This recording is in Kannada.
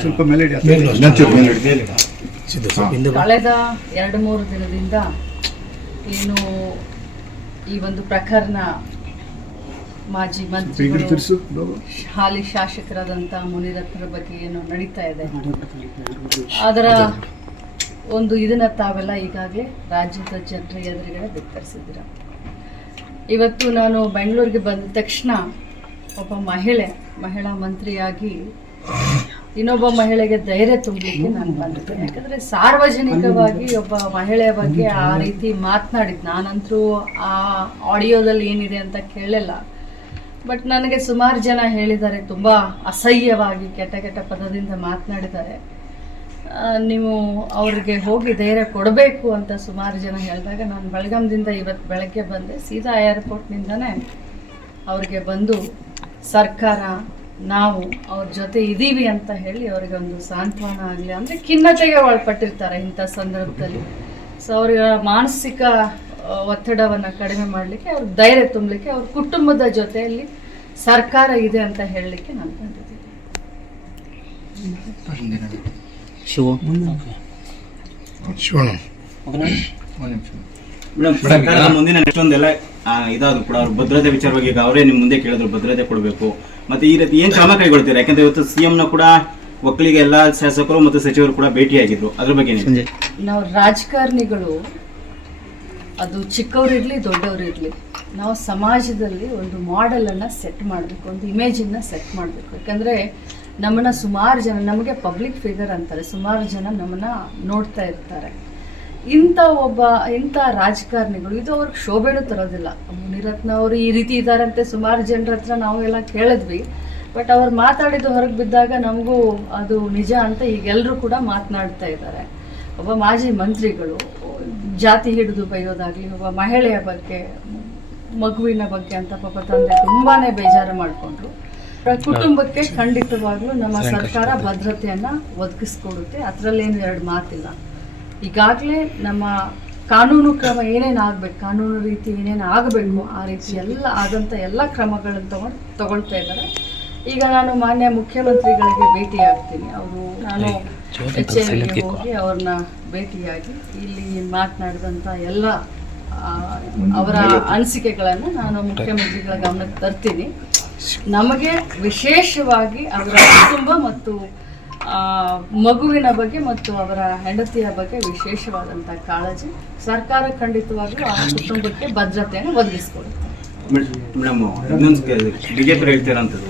ಸ್ವಲ್ಪ ಮೇಲೆ. ಕಳೆದ ಎರಡು ಮೂರು ದಿನದಿಂದ ಏನು ಈ ಒಂದು ಪ್ರಕರಣ ಮಾಜಿ ಮಂತ್ರಿ ಮಂತ್ರಿಗಳು. ಹಾಲಿ ಶಾಸಕರಾದಂಥ ಮುನಿರತ್ನರ ಬಗ್ಗೆ ಏನು ನಡೀತಾ ಇದೆ? ಅದರ ಒಂದು ಇದನ್ನ ತಾವೆಲ್ಲ ಈಗಾಗಲೇ ರಾಜ್ಯದ ಜನರ ಎದುರುಗಡೆ ಬಿತ್ತರಿಸಿದ್ದೀರಾ? ಇವತ್ತು ನಾನು ಬೆಂಗಳೂರಿಗೆ ಬಂದ ತಕ್ಷಣ ಒಬ್ಬ ಮಹಿಳೆ ಮಹಿಳಾ ಮಂತ್ರಿಯಾಗಿ ಇನ್ನೊಬ್ಬ ಮಹಿಳೆಗೆ ಧೈರ್ಯ ತುಂಬಲಿಕ್ಕೆ ನಾನು ಬಂದಿದ್ದೇನೆ ಯಾಕಂದ್ರೆ ಸಾರ್ವಜನಿಕವಾಗಿ ಒಬ್ಬ ಮಹಿಳೆಯ ಬಗ್ಗೆ ಆ ರೀತಿ ಮಾತನಾಡಿದ್ ನಾನಂತರೂ ಆ ಆಡಿಯೋದಲ್ಲಿ ಏನಿದೆ ಅಂತ ಕೇಳಲಿಲ್ಲ. ಬಟ್ ನನಗೆ ಸುಮಾರು ಜನ ಹೇಳಿದ್ದಾರೆ, ತುಂಬಾ ಅಸಹ್ಯವಾಗಿ ಕೆಟ್ಟ ಕೆಟ್ಟ ಪದದಿಂದ ಮಾತನಾಡಿದ್ದಾರೆ. ನೀವು ಅವ್ರಿಗೆ ಹೋಗಿ ಧೈರ್ಯ ಕೊಡಬೇಕು ಅಂತ ಸುಮಾರು ಜನ ಹೇಳಿದಾಗ ನಾನು ಬೆಳಗಾಮದಿಂದ ಇವತ್ತು ಬೆಳಗ್ಗೆ ಬಂದೆ. ಸೀದಾ ಏರ್ಪೋರ್ಟ್ನಿಂದನೇ ಅವ್ರಿಗೆ ಬಂದು ಸರ್ಕಾರ ನಾವು ಅವ್ರ ಜೊತೆ ಇದ್ದೀವಿ ಅಂತ ಹೇಳಿ ಅವ್ರಿಗೆ ಒಂದು ಸಾಂತ್ವನ ಆಗಲಿ ಅಂದರೆ ಖಿನ್ನತೆಗೆ ಒಳಪಟ್ಟಿರ್ತಾರೆ ಇಂಥ ಸಂದರ್ಭದಲ್ಲಿ. ಸೊ ಅವ್ರ ಮಾನಸಿಕ ಒತ್ತಡವನ್ನು ಕಡಿಮೆ ಮಾಡಲಿಕ್ಕೆ ಅವ್ರ ಧೈರ್ಯ ತುಂಬಲಿಕ್ಕೆ ಅವ್ರ ಕುಟುಂಬದ ಜೊತೆಯಲ್ಲಿ ಸರ್ಕಾರ ಇದೆ ಅಂತ ಹೇಳಲಿಕ್ಕೆ ನಾನು ಬಂದಿದ್ದೀನಿ. ಶಿವಣ್ಣ. ಮೇಡಮ್ ಸರ್ಕಾರದ ಮುಂದಿನ ನೆಕ್ಸ್ಟ್ ಒಂದೆಲ್ಲ ಆ, ಇದಾದ್ರು ಕೂಡ ಅವ್ರ ಭದ್ರತೆ ವಿಚಾರವಾಗಿ ಈಗ ಅವರೇ ನಿಮ್ಮ ಮುಂದೆ ಕೇಳಿದ್ರು ಭದ್ರತೆ ಕೊಡಬೇಕು. ಮತ್ತೆ ಈ ರೀತಿ ಏನ್ ಕ್ರಮ ಕೈಗೊಳ್ತೀರಾ? ಯಾಕಂದ್ರೆ ಇವತ್ತು ಸಿಎಂ ನ ಕೂಡ ಒಕ್ಕಲಿಗೆ ಎಲ್ಲಾ ಶಾಸಕರು ಮತ್ತು ಸಚಿವರು ಕೂಡ ಭೇಟಿಯಾಗಿದ್ರು. ಅದ್ರ ಬಗ್ಗೆ? ನಾವು ರಾಜಕಾರಣಿಗಳು ಅದು ಚಿಕ್ಕವರಿರ್ಲಿ ದೊಡ್ಡವರಿರ್ಲಿ ನಾವು ಸಮಾಜದಲ್ಲಿ ಒಂದು ಮಾಡೆಲನ್ನು ಸೆಟ್ ಮಾಡಬೇಕು ಒಂದು ಇಮೇಜನ್ನು ಸೆಟ್ ಮಾಡಬೇಕು. ಯಾಕಂದರೆ ನಮ್ಮನ್ನು ಸುಮಾರು ಜನ ನಮಗೆ ಪಬ್ಲಿಕ್ ಫಿಗರ್ ಅಂತಾರೆ ಸುಮಾರು ಜನ ನಮ್ಮನ್ನು ನೋಡ್ತಾ ಇರ್ತಾರೆ. ಇಂಥ ಒಬ್ಬ ಇಂಥ ರಾಜಕಾರಣಿಗಳು ಇದು ಅವ್ರಿಗೆ ಶೋಭೆನೂ ತರೋದಿಲ್ಲ. ಮುನಿರತ್ನ ಅವರು ಈ ರೀತಿ ಇದ್ದಾರಂತೆ ಸುಮಾರು ಜನರ ಹತ್ರ ನಾವು ಎಲ್ಲ ಕೇಳಿದ್ವಿ. ಬಟ್ ಅವ್ರು ಮಾತಾಡಿದ್ದು ಹೊರಗೆ ಬಿದ್ದಾಗ ನಮಗೂ ಅದು ನಿಜ ಅಂತ ಈಗೆಲ್ಲರೂ ಕೂಡ ಮಾತನಾಡ್ತಾ ಇದ್ದಾರೆ. ಒಬ್ಬ ಮಾಜಿ ಮಂತ್ರಿಗಳು ಜಾತಿ ಹಿಡಿದು ಬೈಯೋದಾಗಲಿ ಒಬ್ಬ ಮಹಿಳೆಯ ಬಗ್ಗೆ ಮಗುವಿನ ಬಗ್ಗೆ ಅಂತ ಪಾಪ ತಂದೆ ತುಂಬಾನೇ ಬೇಜಾರು ಮಾಡಿಕೊಂಡ್ರು. ಕುಟುಂಬಕ್ಕೆ ಖಂಡಿತವಾಗ್ಲೂ ನಮ್ಮ ಸರ್ಕಾರ ಭದ್ರತೆಯನ್ನ ಒದಗಿಸ್ಕೊಡುತ್ತೆ. ಅದರಲ್ಲೇನು ಎರಡು ಮಾತಿಲ್ಲ. ಈಗಾಗಲೇ ನಮ್ಮ ಕಾನೂನು ಕ್ರಮ ಏನೇನು ಆಗ್ಬೇಕು ಕಾನೂನು ರೀತಿ ಏನೇನು ಆಗಬೇಕು ಆ ರೀತಿ ಎಲ್ಲ ಆದಂಥ ಎಲ್ಲ ಕ್ರಮಗಳನ್ನು ತಗೊಂಡು ತಗೊಳ್ತಾ ಇದ್ದಾರೆ. ಈಗ ನಾನು ಮಾನ್ಯ ಮುಖ್ಯಮಂತ್ರಿಗಳಿಗೆ ಭೇಟಿ ಆಗ್ತೀನಿ ಅವರು ನಾನು ಎಚ್ ಹೋಗಿ ಅವ್ರನ್ನ ಭೇಟಿಯಾಗಿ ಇಲ್ಲಿ ಮಾತನಾಡಿದಂಥ ಎಲ್ಲ ಅವರ ಅನಿಸಿಕೆಗಳನ್ನು ನಾನು ಮುಖ್ಯಮಂತ್ರಿಗಳ ಗಮನಕ್ಕೆ ತರ್ತೀನಿ. ನಮಗೆ ವಿಶೇಷವಾಗಿ ಅವರ ಕುಟುಂಬ ಮತ್ತು ಮಗುವಿನ ಬಗ್ಗೆ ಮತ್ತು ಅವರ ಹೆಂಡತಿಯ ಬಗ್ಗೆ ವಿಶೇಷವಾದಂತಹ ಕಾಳಜಿ ಸರ್ಕಾರ ಖಂಡಿತವಾಗಿಯೂ ಆ ಕುಟುಂಬಕ್ಕೆ ಭದ್ರತೆಯನ್ನು ಒದಗಿಸಿಕೊಡುತ್ತೆ. ಮೇಡಮ್ ಇನ್ನೊಂದು ಬಿಜೆಪಿ ಹೇಳ್ತಿರೋಂಥದ್ದು